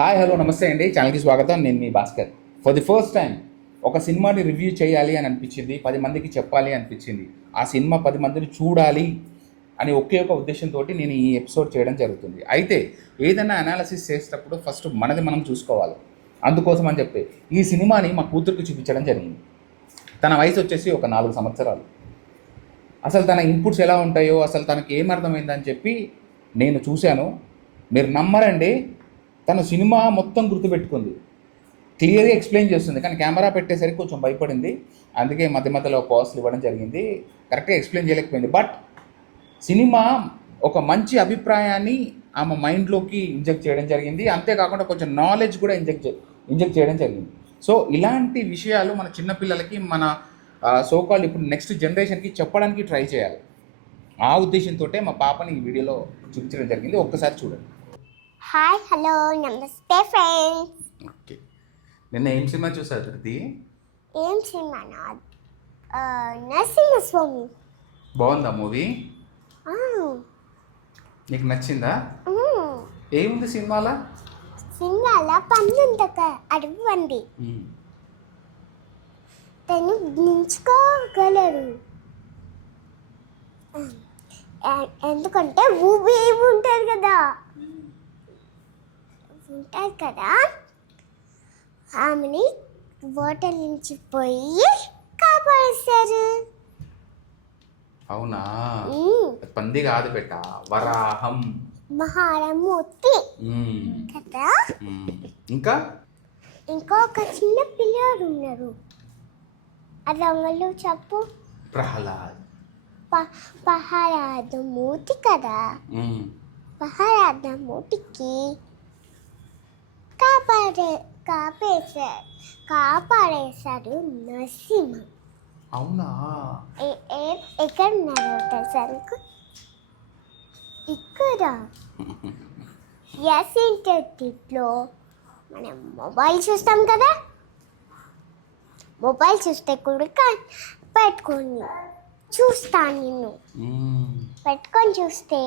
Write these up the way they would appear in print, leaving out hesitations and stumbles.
Hi hello నమస్తే అండి, ఛానల్కి స్వాగతం. నేను మీ Bhaskar. For the first time ఒక సినిమాని రివ్యూ చేయాలి అని అనిపించింది, 10 మందికి చెప్పాలి అనిపించింది. ఆ సినిమా 10 మందిని చూడాలి అని ఒకే ఒక ఉద్దేశంతో నేను ఈ ఎపిసోడ్ చేయడం జరుగుతుంది. అయితే ఏదైనా అనాలిసిస్ చేసేటప్పుడు ఫస్ట్ మనది మనం చూసుకోవాలి. అందుకోసం అని చెప్పి ఈ సినిమాని మా కూతురికి చూపించడం జరిగింది. తన వయసు వచ్చేసి ఒక 4 సంవత్సరాలు. అసలు తన ఇన్పుట్స్ ఎలా ఉంటాయో, అసలు తనకి ఏమర్థమైందని చెప్పి నేను చూశాను. మీరు నమ్మరండి, తను సినిమా మొత్తం గుర్తుపెట్టుకుంది, క్లియర్గా ఎక్స్ప్లెయిన్ చేస్తుంది. కానీ కెమెరా పెట్టేసరికి కొంచెం భయపడింది, అందుకే మధ్య మధ్యలో పాస్లు ఇవ్వడం జరిగింది. కరెక్ట్గా ఎక్స్ప్లెయిన్ చేయలేకపోయింది. బట్ సినిమా ఒక మంచి అభిప్రాయాన్ని ఆమె మైండ్లోకి ఇంజెక్ట్ చేయడం జరిగింది. అంతేకాకుండా కొంచెం నాలెడ్జ్ కూడా ఇంజెక్ట్ చేయడం జరిగింది. సో ఇలాంటి విషయాలు మన చిన్నపిల్లలకి, మన సోకాల్ ఇప్పుడు నెక్స్ట్ జనరేషన్కి చెప్పడానికి ట్రై చేయాలి. ఆ ఉద్దేశంతో మా పాపని ఈ వీడియోలో చూపించడం జరిగింది. ఒక్కసారి చూడండి. హాయ్ హలో నమస్తే ఫ్రెండ్స్. ఓకే, నిన్న ఏం సినిమా చూసారు ధృతి? ఏం సినిమా? నరసింహస్వామి. బాగుందా మూవీ? నీకు నచ్చిందా? ఏముంది సినిమాలో? సినిమాలో పంది ఉంటుంది, అడవి పంది. తను నించుకోగలరు, ఎందుకంటే ఊబి ఉంటుంది కదా, ఆమెని వాటర్ నుంచి పోయి కాపాడేశారు. అవునా? పంది కాదు బెట్ట, వరాహం, మహారమూర్తి కదా. ఇంకా ఇంకొక చిన్న పిల్లడు ఉన్నారు, అది రంగులు చెప్పు. ప్రహ్లాద్. ప్రహ్లాదమూర్తి కదా. ప్రహ్లాదమూర్తికి కాపాడేశాడు నరసింహ. అవునా? ఎక్కడ ఉన్నారు తెలుసా మీకు? ఇక్కడ ఎస్ ఇంటర్నెట్లో మనం మొబైల్ చూస్తాం కదా, మొబైల్ చూస్తే కూడా పెట్టుకొని చూస్తాను నేను. పెట్టుకొని చూస్తే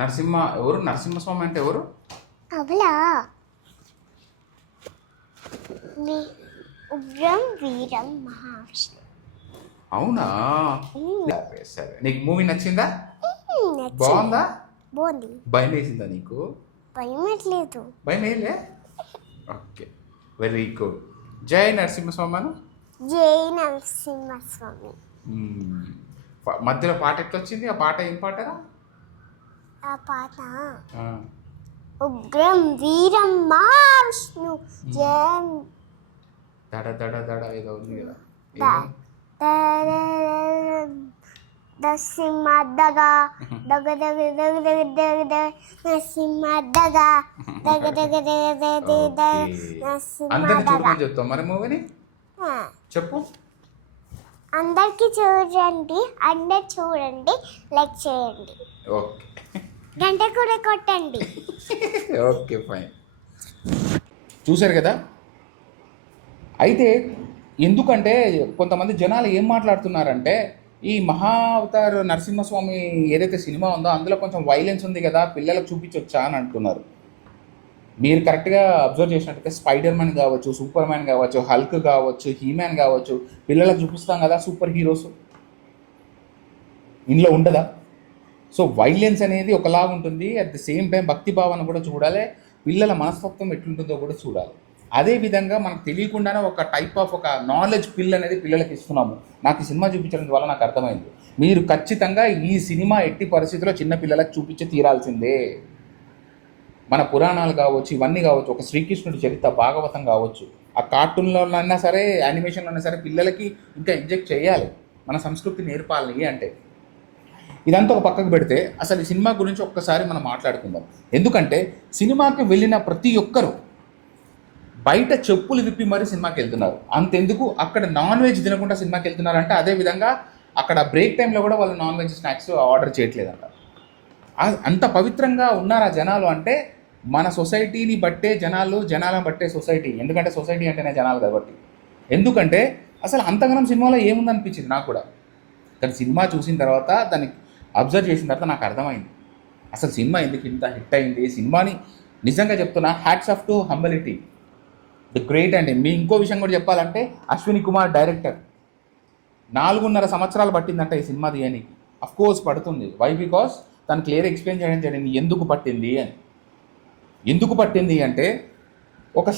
నరసింహ ఎవరు? నరసింహస్వామి అంటే ఎవరు? అవలా ఉగ్రం వీరం మహావిష్ణు. అవునా? సరే, నీకు మూవీ నచ్చిందా? బాగుందా? బాగుంది. భయం వేసిందా నీకు? భయం వేయలేదు. భయం వేయలే? Okay, very good. జై నరసింహస్వామి. జై నరసింహస్వామి. మధ్యలో పాట ఎట్లా వచ్చింది? ఆ పాట ఏం పాట? ఆ పాట ఉగ్రం వీరం మహావిష్ణు జయం దడ దడ దడ ఏదో ఉంది కదా. నరసింహ దగ దగ దగ దగ దగ దగ దగ నరసింహ దగ దగ దగ దగ దగ నరసింహ చెప్తాం మరి మూవీని చెప్పు. అందరికి చూడండి, అందరు చూడండి, లైక్ చేయండి, ఓకే, గంట కూడా కొట్టండి. Okay fine. చూశారు కదా. అయితే ఎందుకంటే కొంతమంది జనాలు ఏం మాట్లాడుతున్నారంటే, ఈ మహా అవతార్ నరసింహస్వామి ఏదైతే సినిమా ఉందో అందులో కొంచెం వైలెన్స్ ఉంది కదా, పిల్లలకు చూపించవచ్చా అని అంటున్నారు. మీరు కరెక్ట్గా అబ్జర్వ్ చేసినట్టయితే స్పైడర్ మ్యాన్ కావచ్చు, సూపర్ మ్యాన్ కావచ్చు, హల్క్ కావచ్చు, హీమ్యాన్ కావచ్చు, పిల్లలకు చూపిస్తాం కదా సూపర్ హీరోస్. ఇందులో ఉండదా? సో వైలెన్స్ అనేది ఒకలాగా ఉంటుంది, అట్ ది సేమ్ టైం భక్తి భావన కూడా చూడాలి, పిల్లల మనస్తత్వం ఎట్లుంటుందో కూడా చూడాలి. అదేవిధంగా మనకు తెలియకుండానే ఒక టైప్ ఆఫ్ ఒక నాలెడ్జ్ పిల్ అనేది పిల్లలకి ఇస్తున్నాము. నాకు ఈ సినిమా చూపించడం వల్ల నాకు అర్థమైంది, మీరు ఖచ్చితంగా ఈ సినిమా ఎట్టి పరిస్థితుల్లో చిన్న పిల్లలకు చూపించి తీరాల్సిందే. మన పురాణాలు కావచ్చు, ఇవన్నీ కావచ్చు, ఒక శ్రీకృష్ణుడి చరిత్ర, భాగవతం కావచ్చు, ఆ కార్టూన్లో అయినా సరే, యానిమేషన్లో అయినా సరే పిల్లలకి ఇంకా ఇంజెక్ట్ చేయాలి, మన సంస్కృతి నేర్పాలి అంటే. ఇదంతా ఒక పక్కకు పెడితే అసలు ఈ సినిమా గురించి ఒక్కసారి మనం మాట్లాడుకుందాం. ఎందుకంటే సినిమాకి వెళ్ళిన ప్రతి ఒక్కరు బయట చెప్పులు విప్పి మరీ సినిమాకి వెళ్తున్నారు. అంతెందుకు, అక్కడ నాన్ వెజ్ తినకుండా సినిమాకి వెళ్తున్నారు అంటే, అదేవిధంగా అక్కడ బ్రేక్ టైంలో కూడా వాళ్ళు నాన్ వెజ్ స్నాక్స్ ఆర్డర్ చేయట్లేదంట. అంత పవిత్రంగా ఉన్నారు ఆ జనాలు. అంటే మన సొసైటీని బట్టే జనాలను బట్టే సొసైటీ. ఎందుకంటే సొసైటీ అంటేనే జనాలు కాబట్టి. ఎందుకంటే అసలు అంతగానం సినిమాలో ఏముందనిపించింది నాకు కూడా. కానీ సినిమా చూసిన తర్వాత, దాన్ని అబ్జర్వ్ చేసిన తర్వాత నాకు అర్థమైంది అసలు సినిమా ఎందుకు ఇంత హిట్ అయింది. సినిమాని నిజంగా చెప్తున్నా, hats off to humility, the great అండి. మీ ఇంకో విషయం కూడా చెప్పాలంటే అశ్విని కుమార్ డైరెక్టర్ 4.5 సంవత్సరాలు పట్టిందంట ఈ సినిమా తీయడానికి. అఫ్ కోర్స్ పడుతుంది. వై? బికాస్ తను క్లియర్ ఎక్స్ప్లెయిన్ చేయడం జరిగింది ఎందుకు పట్టింది అని. ఎందుకు పట్టింది అంటే ఒక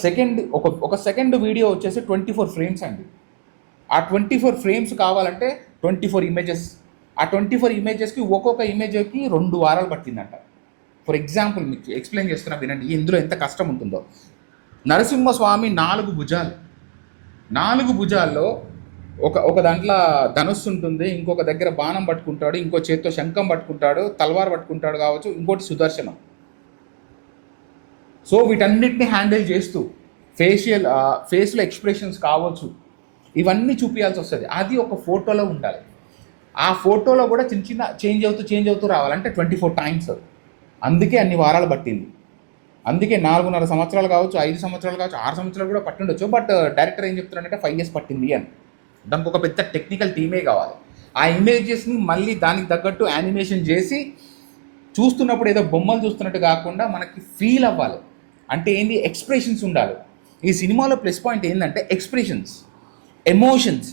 సెకండ్ వీడియో వచ్చేసి 24 ఫ్రేమ్స్ అండి. ఆ 24 ఫ్రేమ్స్ కావాలంటే 24 ఇమేజెస్. ఆ 24 ఇమేజెస్కి ఒక్కొక్క ఇమేజ్కి 2 వారాలు పట్టిందంట. ఫర్ ఎగ్జాంపుల్ మీకు ఎక్స్ప్లెయిన్ చేస్తున్నా వినండి ఇందులో ఎంత కష్టం ఉంటుందో. నరసింహస్వామి 4 భుజాలు, 4 భుజాల్లో ఒక దాంట్లో ధనుస్సు ఉంటుంది, ఇంకొక దగ్గర బాణం పట్టుకుంటాడు, ఇంకో చేత్తో శంఖం పట్టుకుంటాడు, తల్వార్ పట్టుకుంటాడు కావచ్చు, ఇంకోటి సుదర్శనం. సో వీటన్నిటిని హ్యాండిల్ చేస్తూ ఫేస్లో ఎక్స్ప్రెషన్స్ కావచ్చు, ఇవన్నీ చూపించాల్సి వస్తుంది. అది ఒక ఫోటోలో ఉండాలి. ఆ ఫోటోలో కూడా చిన్న చిన్న చేంజ్ అవుతూ రావాలంటే 24 టైమ్స్. అందుకే అన్ని వారాలు పట్టింది. అందుకే 4.5 సంవత్సరాలు కావచ్చు, 5 సంవత్సరాలు కావచ్చు, 6 సంవత్సరాలు కూడా పట్టిండొచ్చు. బట్ డైరెక్టర్ ఏం చెప్తున్నాడంటే 5 years పట్టింది అని. దానికి ఒక పెద్ద టెక్నికల్ టీమే కావాలి. ఆ ఇమేజెస్ని మళ్ళీ దానికి తగ్గట్టు యానిమేషన్ చేసి చూస్తున్నప్పుడు ఏదో బొమ్మలు చూస్తున్నట్టు కాకుండా మనకి ఫీల్ అవ్వాలి. అంటే ఏంది? ఎక్స్ప్రెషన్స్ ఉండాలి. ఈ సినిమాలో ప్లస్ పాయింట్ ఏంటంటే ఎక్స్ప్రెషన్స్, ఎమోషన్స్.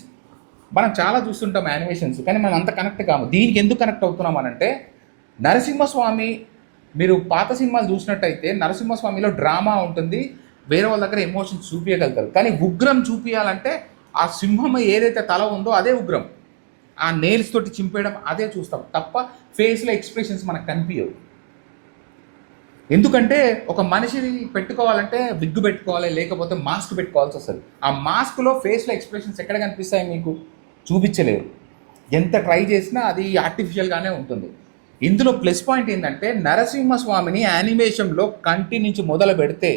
మనం చాలా చూస్తుంటాం యానిమేషన్స్, కానీ మనం అంత కనెక్ట్ కాము. దీనికి ఎందుకు కనెక్ట్ అవుతున్నాం అనంటే నరసింహస్వామి, మీరు పాత సినిమాలు చూసినట్టయితే నరసింహస్వామిలో డ్రామా ఉంటుంది, వేరే వాళ్ళ దగ్గర ఎమోషన్స్ చూపించగలుగుతారు. కానీ ఉగ్రం చూపించాలంటే ఆ సింహం ఏదైతే తల ఉందో అదే ఉగ్రం, ఆ నెయిల్స్ తోటి చింపేయడం అదే చూస్తాం తప్ప ఫేస్లో ఎక్స్ప్రెషన్స్ మనకు కనిపించవు. ఎందుకంటే ఒక మనిషిని పెట్టుకోవాలంటే విగ్ పెట్టుకోవాలి, లేకపోతే మాస్క్ పెట్టుకోవాల్సి వస్తుంది. ఆ మాస్క్లో ఫేస్లో ఎక్స్ప్రెషన్స్ ఎక్కడ కనిపిస్తాయి? మీకు చూపించలేరు. ఎంత ట్రై చేసినా అది ఆర్టిఫిషియల్గానే ఉంటుంది. ఇందులో ప్లస్ పాయింట్ ఏంటంటే నరసింహస్వామిని యానిమేషన్లో కంటి నుంచి మొదలు పెడితే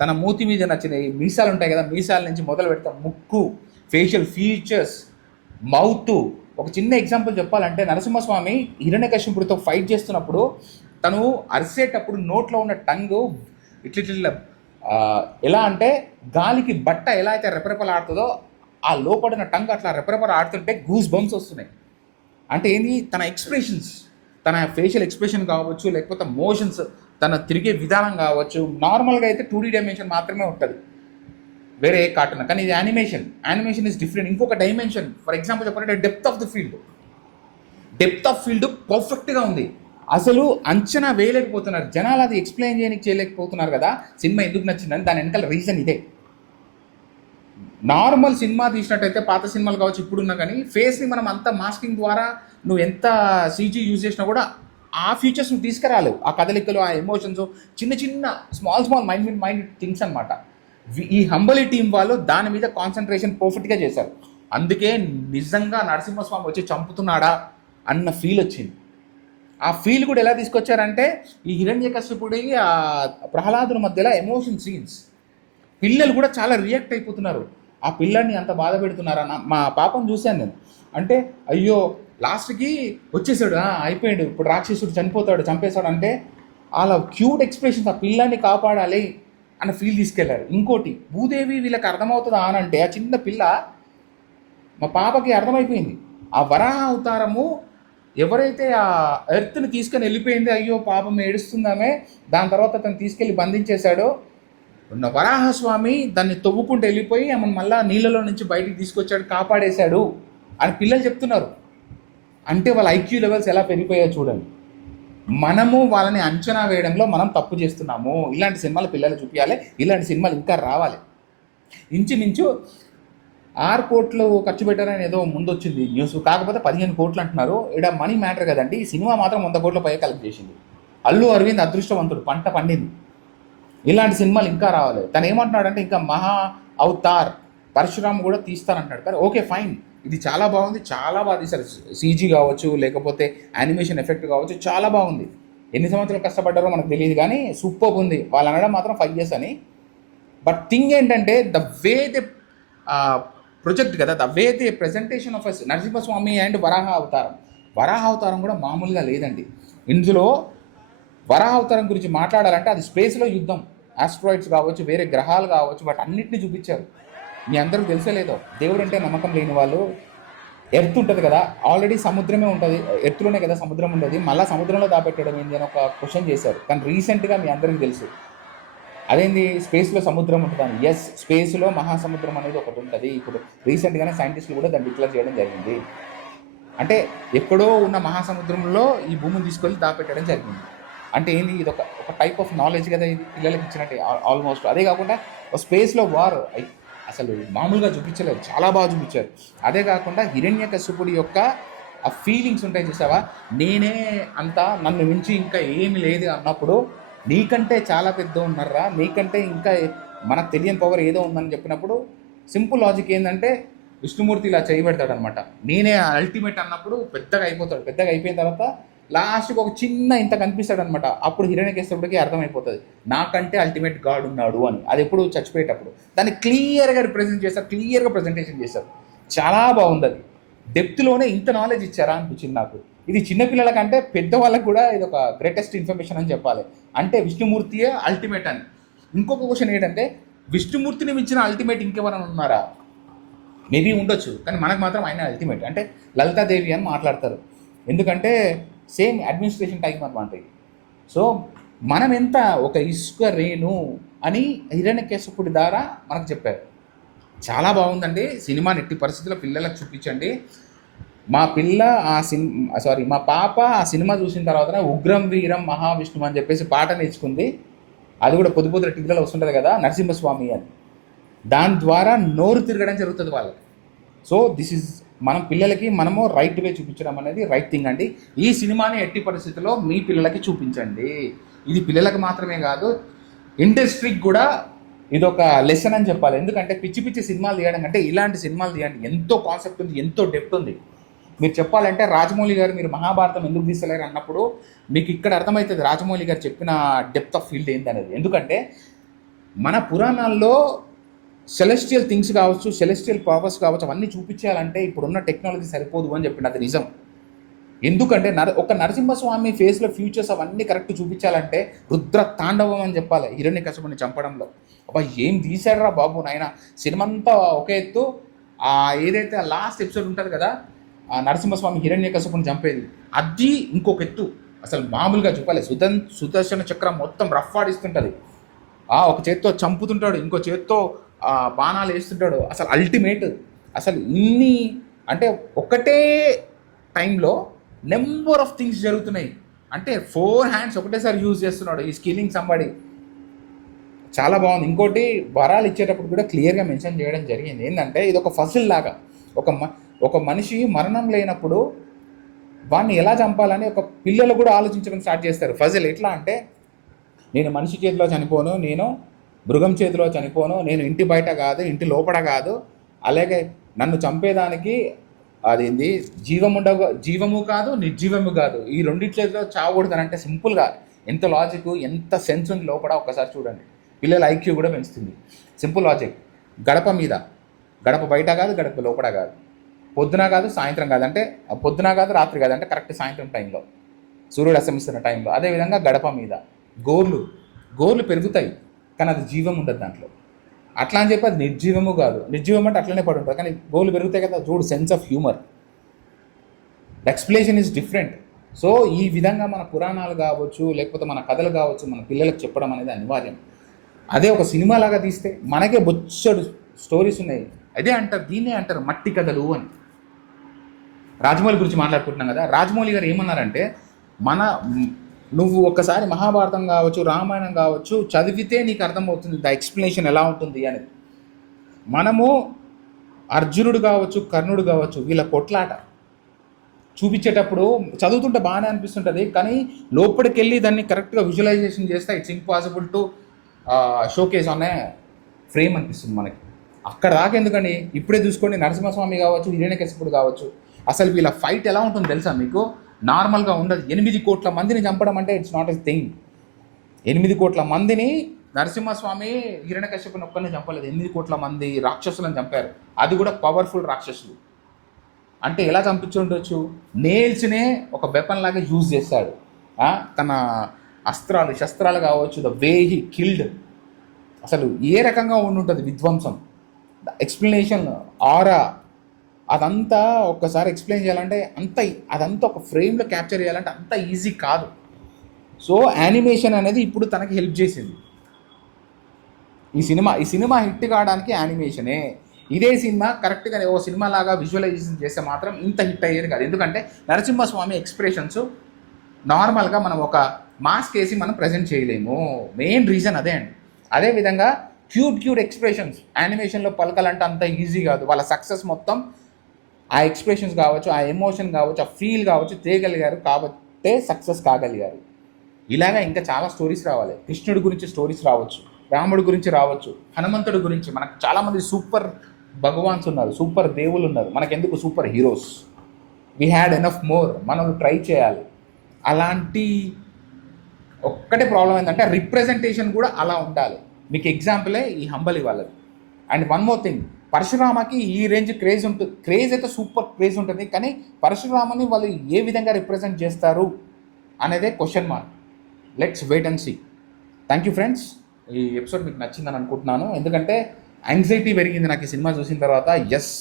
తన మూతి మీద నచ్చిన ఈ మీసాలు ఉంటాయి కదా, మీసాల నుంచి మొదలు పెడితే ముక్కు, ఫేషియల్ ఫీచర్స్, మౌత్. ఒక చిన్న ఎగ్జాంపుల్ చెప్పాలంటే నరసింహస్వామి హిరణ్యకశిపుడితో ఫైట్ చేస్తున్నప్పుడు తను అరిసేటప్పుడు నోట్లో ఉన్న టంగ్ ఇట్లా ఎలా అంటే గాలికి బట్ట ఎలా అయితే రెపరెపలాడుతుందో ఆ లోపడిన టంగ్ అట్లా రెపరెపలు ఆడుతుంటే గూస్ బంప్స్ వస్తున్నాయి. అంటే ఏంది? తన ఎక్స్ప్రెషన్స్, తన ఫేషియల్ ఎక్స్ప్రెషన్ కావచ్చు, లేకపోతే మోషన్స్, తన తిరిగే విధానం కావచ్చు. నార్మల్గా అయితే 2D డైమెన్షన్ మాత్రమే ఉంటుంది వేరే ఏ కార్టూన్, కానీ ఇది యానిమేషన్ ఇస్ డిఫరెంట్. ఇంకొక డైమెన్షన్. ఫర్ ఎగ్జాంపుల్ చెప్పాలంటే డెప్త్ ఆఫ్ ఫీల్డ్ పర్ఫెక్ట్గా ఉంది. అసలు అంచనా వేయలేకపోతున్నారు జనాలు, అది ఎక్స్ప్లెయిన్ చేయలేకపోతున్నారు కదా సినిమా ఎందుకు నచ్చిందని. దాని వెనకాల రీజన్ ఇదే. నార్మల్ సినిమా తీసినట్టయితే పాత సినిమాలు కావచ్చు ఇప్పుడున్నా కానీ ఫేస్ని మనం అంత మాస్కింగ్ ద్వారా నువ్వు ఎంత సీజీ యూజ్ చేసినా కూడా ఆ ఫీచర్స్ నువ్వు తీసుకురాలేవు. ఆ కదలికలు, ఆ ఎమోషన్స్, చిన్న స్మాల్ మైండ్ థింగ్స్ అనమాట. ఈ హంబలి టీం వాళ్ళు దాని మీద కాన్సన్ట్రేషన్ పర్ఫెక్ట్గా చేశారు. అందుకే నిజంగా నరసింహస్వామి వచ్చి చంపుతున్నాడా అన్న ఫీల్ వచ్చింది. ఆ ఫీల్ కూడా ఎలా తీసుకొచ్చారంటే ఈ హిరణ్యకశిపుడి ఆ ప్రహ్లాదుల మధ్యలో ఎమోషన్ సీన్స్, పిల్లలు కూడా చాలా రియాక్ట్ అయిపోతున్నారు. ఆ పిల్లల్ని అంత బాధ పెడుతున్నారన్న మా పాపను చూశాను నేను. అంటే అయ్యో లాస్ట్కి వచ్చేసాడు, అయిపోయాడు, ఇప్పుడు రాక్షసుడు చనిపోతాడు, చంపేశాడు అంటే అలా క్యూట్ ఎక్స్ప్రెషన్స్, ఆ పిల్లాన్ని కాపాడాలి అన్న ఫీల్ తీసుకెళ్లారు. ఇంకోటి, భూదేవి వీళ్ళకి అర్థమవుతుందా అని అంటే ఆ చిన్న పిల్ల మా పాపకి అర్థమైపోయింది. ఆ వరాహ అవతారము ఎవరైతే ఆ ఎర్త్ని తీసుకొని వెళ్ళిపోయింది, అయ్యో పాపం ఏడుస్తుందామే, దాని తర్వాత తను తీసుకెళ్ళి బంధించేశాడో, ఉన్న వరాహస్వామి దాన్ని తవ్వుకుంటూ వెళ్ళిపోయి ఆమెను మళ్ళీ నీళ్ళలో నుంచి బయటికి తీసుకొచ్చాడు, కాపాడేశాడు అని పిల్లలు చెప్తున్నారు. అంటే వాళ్ళ ఐక్యూ లెవెల్స్ ఎలా పెరిగిపోయాయో చూడండి. మనము వాళ్ళని అంచనా వేయడంలో మనం తప్పు చేస్తున్నాము. ఇలాంటి సినిమాలు పిల్లలు చూపించాలి, ఇలాంటి సినిమాలు ఇంకా రావాలి. ఇంచుమించు 6 కోట్లు ఖర్చు పెట్టారని ఏదో ముందు వచ్చింది న్యూస్, కాకపోతే 15 కోట్లు అంటున్నారు. ఇక్కడ మనీ మ్యాటర్ కదండి. ఈ సినిమా మాత్రం 100 కోట్ల పై కలెక్ట్ చేసింది. అల్లు అరవింద్ అదృష్టవంతుడు, పంట పండింది. ఇలాంటి సినిమాలు ఇంకా రావాలి. తను ఏమంటున్నాడంటే ఇంకా మహా అవతార్ పరశురామ్ కూడా తీస్తానంటున్నాడు. కానీ ఓకే ఫైన్, ఇది చాలా బాగుంది, చాలా బాగా తీశారు. సీజీ కావచ్చు, లేకపోతే యానిమేషన్ ఎఫెక్ట్ కావచ్చు, చాలా బాగుంది. ఎన్ని సంవత్సరాలు కష్టపడ్డారో మనకు తెలియదు, కానీ సూపర్ ఉంది. వాళ్ళు అనడం మాత్రం 5 years అని. బట్ థింగ్ ఏంటంటే ద వే దే ప్రొజెక్ట్ కదా, the way they presentation of Narasimhaswamy and Varaha అవతారం కూడా మామూలుగా లేదండి. ఇందులో వరాహ అవతారం గురించి మాట్లాడాలంటే అది స్పేస్లో యుద్ధం, ఆస్ట్రాయిడ్స్ కావచ్చు, వేరే గ్రహాలు కావచ్చు, వాటి అన్నింటినీ చూపించారు. మీ అందరికీ తెలిసేలేదో, దేవుడు అంటే నమ్మకం లేని వాళ్ళు, ఎర్త్ ఉంటుంది కదా, ఆల్రెడీ సముద్రమే ఉంటుంది, ఎర్త్లోనే కదా సముద్రం ఉండేది, మళ్ళీ సముద్రంలో దాపెట్టడం ఏంటి అని ఒక క్వశ్చన్ చేశారు. కానీ రీసెంట్గా మీ అందరికీ తెలుసు అదేంది స్పేస్లో సముద్రం ఉంటుందని. ఎస్, స్పేస్లో మహాసముద్రం అనేది ఒకటి ఉంటుంది. ఇప్పుడు రీసెంట్గానే సైంటిస్టులు కూడా దాన్ని డిక్లేర్ చేయడం జరిగింది. అంటే ఎక్కడో ఉన్న మహాసముద్రంలో ఈ భూమిని తీసుకెళ్ళి దాపెట్టడం జరిగింది. అంటే ఏంది, ఇది ఒక టైప్ ఆఫ్ నాలెడ్జ్ కదా, ఇది పిల్లలకి ఇచ్చినట్టే ఆల్మోస్ట్. అదే కాకుండా స్పేస్లో వార్ అసలు మామూలుగా చూపించలేదు, చాలా బాగా చూపించారు. అదే కాకుండా హిరణ్యకశిపుడి యొక్క ఆ ఫీలింగ్స్ ఉంటాయి చూసావా, నేనే అంతా, నన్ను మించి ఇంకా ఏమి లేదు అన్నప్పుడు, నీకంటే చాలా పెద్ద ఉన్నారా, నీకంటే ఇంకా మనకు తెలియని పవర్ ఏదో ఉందని చెప్పినప్పుడు సింపుల్ లాజిక్ ఏంటంటే విష్ణుమూర్తి ఇలా చేయబెడతాడు అనమాట. నేనే అల్టిమేట్ అన్నప్పుడు పెద్దగా అయిపోతాడు. పెద్దగా అయిపోయిన తర్వాత లాస్ట్కి ఒక చిన్న ఇంత కనిపిస్తాడు అనమాట. అప్పుడు హిరణ్యకశిపుడికి అర్థమైపోతుంది నాకంటే అల్టిమేట్ గాడ్ ఉన్నాడు అని. అది ఎప్పుడు చచ్చిపోయేటప్పుడు దాన్ని క్లియర్గా రిప్రజెంట్ చేస్తారు, క్లియర్గా ప్రజెంటేషన్ చేస్తారు. చాలా బాగుంది. అది డెప్త్లోనే ఇంత నాలెడ్జ్ ఇచ్చారా అనిపించింది నాకు. ఇది చిన్నపిల్లల కంటే పెద్దవాళ్ళకి కూడా ఇది ఒక గ్రేటెస్ట్ ఇన్ఫర్మేషన్ అని చెప్పాలి. అంటే విష్ణుమూర్తియే అల్టిమేట్ అని. ఇంకొక క్వశ్చన్ ఏంటంటే, విష్ణుమూర్తిని మించిన అల్టిమేట్ ఇంకెవరైనా ఉన్నారా? మేబీ ఉండొచ్చు, కానీ మనకు మాత్రం ఆయన అల్టిమేట్. అంటే లలితాదేవి అని మాట్లాడతారు, ఎందుకంటే సేమ్ అడ్మినిస్ట్రేషన్ టైప్ అనమాట ఇది. సో మనం ఎంత ఒక ఇసుక రేణు అని హిరణ్యకశిపుడి ద్వారా మనకు చెప్పారు. చాలా బాగుందండి సినిమాని. ఎట్టి పరిస్థితుల్లో పిల్లలకు చూపించండి. మా పాప ఆ సినిమా చూసిన తర్వాత ఉగ్రం వీరం మహావిష్ణువు అని చెప్పేసి పాట నేర్చుకుంది. అది కూడా పొద్దు పొద్దున టీవీలో వస్తుంటుంది కదా, నరసింహస్వామి అని. దాని ద్వారా నోరు తిరగడం జరుగుతుంది వాళ్ళకి. సో దిస్ ఈజ్ మనం పిల్లలకి మనము రైట్ వే చూపించడం అనేది రైట్ థింగ్ అండి. ఈ సినిమాని ఎట్టి పరిస్థితుల్లో మీ పిల్లలకి చూపించండి. ఇది పిల్లలకు మాత్రమే కాదు, ఇండస్ట్రీకి కూడా ఇదొక లెసన్ అని చెప్పాలి. ఎందుకంటే పిచ్చి పిచ్చి సినిమాలు తీయడం కంటే ఇలాంటి సినిమాలు తీయండి. ఎంతో కాన్సెప్ట్ ఉంది, ఎంతో డెప్త్ ఉంది. మీరు చెప్పాలంటే రాజమౌళి గారు మీరు మహాభారతం ఎందుకు తీసలేరు అన్నప్పుడు మీకు ఇక్కడ అర్థమవుతుంది రాజమౌళి గారు చెప్పిన డెప్త్ ఆఫ్ ఫీల్డ్ ఏంటనేది. ఎందుకంటే మన పురాణాల్లో సెలెస్టియల్ థింగ్స్ కావచ్చు, సెలెస్టియల్ పవర్స్ కావచ్చు, అవన్నీ చూపించాలంటే ఇప్పుడున్న టెక్నాలజీ సరిపోదు అని చెప్పింది. అది నిజం. ఎందుకంటే ఒక నరసింహస్వామి ఫేస్లో ఫ్యూచర్స్ అవన్నీ కరెక్ట్ చూపించాలంటే రుద్ర తాండవం అని చెప్పాలి హిరణ్యకశిపుని చంపడంలో. అబ్బా ఏం తీశాడరా బాబు నాయన. సినిమా అంతా ఒక ఎత్తు, ఏదైతే లాస్ట్ ఎపిసోడ్ ఉంటుంది కదా, ఆ నరసింహస్వామి హిరణ్యకశిపుని చంపేది, అది ఇంకొక ఎత్తు. అసలు మామూలుగా చెప్పాలి. సుదర్శన చక్రం మొత్తం రఫ్ ఆడిస్తుంటుంది. ఒక చేత్తో చంపుతుంటాడు, ఇంకో చేత్తో బాణాలు వేస్తుంటాడు. అసలు అల్టిమేట్. అసలు ఇన్ని అంటే ఒకటే టైంలో నెంబర్ ఆఫ్ థింగ్స్ జరుగుతున్నాయి. అంటే 4 hands ఒకటేసారి యూజ్ చేస్తున్నాడు. ఈ స్కిల్లింగ్ సంబడి చాలా బాగుంది. ఇంకోటి వరాలు ఇచ్చేటప్పుడు కూడా క్లియర్గా మెన్షన్ చేయడం జరిగింది. ఏంటంటే ఇది ఒక ఫజిల్ లాగా. ఒక మనిషి మరణం లేనప్పుడు వాడిని ఎలా చంపాలని ఒక పిల్లలు కూడా ఆలోచించడం స్టార్ట్ చేస్తారు. ఫజిల్ ఎట్లా అంటే, నేను మనిషి చేతిలో చనిపోను, నేను మృగం చేతిలో చనిపోను, నేను ఇంటి బయట కాదు, ఇంటి లోపల కాదు, అలాగే నన్ను చంపేదానికి అదేంది జీవము కాదు, నిర్జీవము కాదు, ఈ రెండిట్లలో చావకూడదనంటే సింపుల్గా ఎంత లాజిక్, ఎంత సెన్స్ ఉంది లోపల ఒక్కసారి చూడండి. పిల్లల ఐక్యూ కూడా పెంచుతుంది. Simple logic. గడప బయట కాదు, గడప లోపల కాదు, పొద్దున కాదు సాయంత్రం కాదు, అంటే పొద్దున కాదు రాత్రి కాదు, అంటే కరెక్ట్ సాయంత్రం టైంలో సూర్యుడు అస్తమిస్తున్న టైంలో. అదేవిధంగా గడప మీద గోర్లు పెరుగుతాయి, కానీ అది జీవం ఉండదు దాంట్లో. అట్లా అని చెప్పి అది నిర్జీవము కాదు. నిర్జీవం అంటే అట్లనే పడి ఉంటుంది, కానీ గోర్లు పెరుగుతాయి కదా. చూడు sense of humour, the explanation is different. So ఈ విధంగా మన పురాణాలు కావచ్చు, లేకపోతే మన కథలు కావచ్చు, మన పిల్లలకు చెప్పడం అనేది అనివార్యం. అదే ఒక సినిమా లాగా తీస్తే మనకే బొచ్చడు స్టోరీస్ ఉన్నాయి. అదే అంటారు, దీన్నే అంటారు మట్టి కథలు అని. రాజమౌళి గురించి మాట్లాడుకుంటున్నాం కదా, రాజమౌళి గారు ఏమన్నారంటే, నువ్వు ఒక్కసారి మహాభారతం కావచ్చు, రామాయణం కావచ్చు చదివితే నీకు అర్థమవుతుంది ద ఎక్స్ప్లెనేషన్ ఎలా ఉంటుంది అనేది. మనము అర్జునుడు కావచ్చు, కర్ణుడు కావచ్చు, వీళ్ళ కొట్లాట చూపించేటప్పుడు చదువుతుంటే బాగానే అనిపిస్తుంటుంది, కానీ లోపలికి వెళ్ళి దాన్ని కరెక్ట్గా విజువలైజేషన్ చేస్తే ఇట్స్ ఇంపాసిబుల్ టు షోకేస్ అనే ఫ్రేమ్ అనిపిస్తుంది మనకి. అక్కడ దాకా ఎందుకని ఇప్పుడే చూసుకోండి, నరసింహస్వామి కావచ్చు, హిరణ్యకశిపుడు కావచ్చు, అసలు వీళ్ళ ఫైట్ ఎలా ఉంటుందో తెలుసా మీకు? నార్మల్గా ఉండదు. 8 కోట్ల మందిని చంపడం అంటే ఇట్స్ నాట్ ఎ థింగ్. 8 కోట్ల మందిని నరసింహస్వామి హిరణ్యకశిపుని ఒక్కరిని చంపలేదు, 8 కోట్ల మంది రాక్షసులను చంపారు. అది కూడా పవర్ఫుల్ రాక్షసులు. అంటే ఎలా చంపించి ఉండొచ్చు? నేల్స్నే ఒక వెపన్ లాగా యూజ్ చేస్తాడు. తన అస్త్రాలు శస్త్రాలు కావచ్చు, ద వే హీ కిల్డ్, అసలు ఏ రకంగా ఉండుంటుంది విధ్వంసం. ద ఎక్స్ప్లెనేషన్, ఆరా, అదంతా ఒక్కసారి ఎక్స్ప్లెయిన్ చేయాలంటే అదంతా ఒక ఫ్రేమ్లో క్యాప్చర్ చేయాలంటే అంత ఈజీ కాదు. సో యానిమేషన్ అనేది ఇప్పుడు తనకి హెల్ప్ చేసింది. ఈ సినిమా హిట్ కావడానికి యానిమేషనే. ఇదే సినిమా కరెక్ట్గా ఓ సినిమా లాగా విజువలైజేషన్ చేస్తే మాత్రం ఇంత హిట్ అయ్యేది కాదు. ఎందుకంటే నరసింహస్వామి ఎక్స్ప్రెషన్స్ నార్మల్గా మనం ఒక మాస్క్ వేసి మనం ప్రజెంట్ చేయలేము. మెయిన్ రీజన్ అదే అండి. అదేవిధంగా క్యూట్ ఎక్స్ప్రెషన్స్ యానిమేషన్లో పలకాలంటే అంత ఈజీ కాదు. వాళ్ళ సక్సెస్ మొత్తం ఆ ఎక్స్ప్రెషన్స్ కావచ్చు, ఆ ఎమోషన్ కావచ్చు, ఆ ఫీల్ కావచ్చు తేయగలిగారు కాబట్టే సక్సెస్ కాగలిగారు. ఇలాగా ఇంకా చాలా స్టోరీస్ రావాలి. కృష్ణుడి గురించి స్టోరీస్ రావచ్చు, రాముడి గురించి రావచ్చు, హనుమంతుడి గురించి. మనకు చాలామంది సూపర్ భగవాన్స్ ఉన్నారు, సూపర్ దేవుళ్ళు ఉన్నారు, మనకెందుకు super heroes. We had enough more. మనం ట్రై చేయాలి. అలాంటి ఒక్కటే ప్రాబ్లం ఏంటంటే రిప్రజెంటేషన్ కూడా అలా ఉండాలి. మీకు ఎగ్జాంపులే ఈ హంబలి వాళ్ళది. అండ్ వన్ మోర్ థింగ్, పరశురామకి ఈ రేంజ్ క్రేజ్ ఉంటుంది. క్రేజ్ అయితే సూపర్ క్రేజ్ ఉంటుంది, కానీ పరశురామని వాళ్ళు ఏ విధంగా రిప్రజెంట్ చేస్తారు అనేదే question mark. Let's wait and see. Thank you friends. ఈ ఎపిసోడ్ మీకు నచ్చిందని అనుకుంటున్నాను. ఎందుకంటే యాంగ్జైటీ పెరిగింది నాకు ఈ సినిమా చూసిన తర్వాత. ఎస్,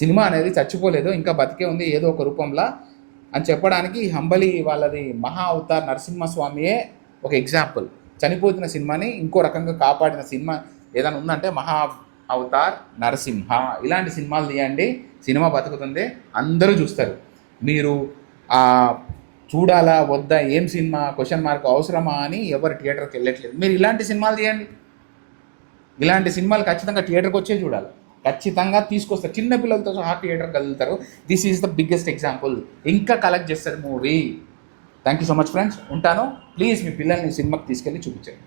సినిమా అనేది చచ్చిపోలేదు, ఇంకా బతికే ఉంది ఏదో ఒక రూపంలో అని చెప్పడానికి హంబలి వాళ్ళది మహా అవతార్ నరసింహస్వామియే ఒక ఎగ్జాంపుల్. చనిపోతున్న సినిమాని ఇంకో రకంగా కాపాడిన సినిమా ఏదైనా ఉందంటే మహా అవతార్ నరసింహ. ఇలాంటి సినిమాలు తీయండి, సినిమా బతుకుతుంది, అందరూ చూస్తారు. మీరు చూడాలా వద్దా, ఏం సినిమా క్వశ్చన్ మార్క్ అవసరమా అని ఎవరు థియేటర్కి వెళ్ళట్లేదు. మీరు ఇలాంటి సినిమాలు తీయండి. ఇలాంటి సినిమాలు ఖచ్చితంగా థియేటర్కి వచ్చే చూడాలి. ఖచ్చితంగా తీసుకొస్తారు, చిన్న పిల్లలతో సహా థియేటర్కి కదులుతారు. This is the biggest example. ఇంకా కలెక్ట్ చేస్తారు movie. Thank you so much friends. ఉంటాను. ప్లీజ్ మీ పిల్లల్ని సినిమాకి తీసుకెళ్ళి చూపించండి.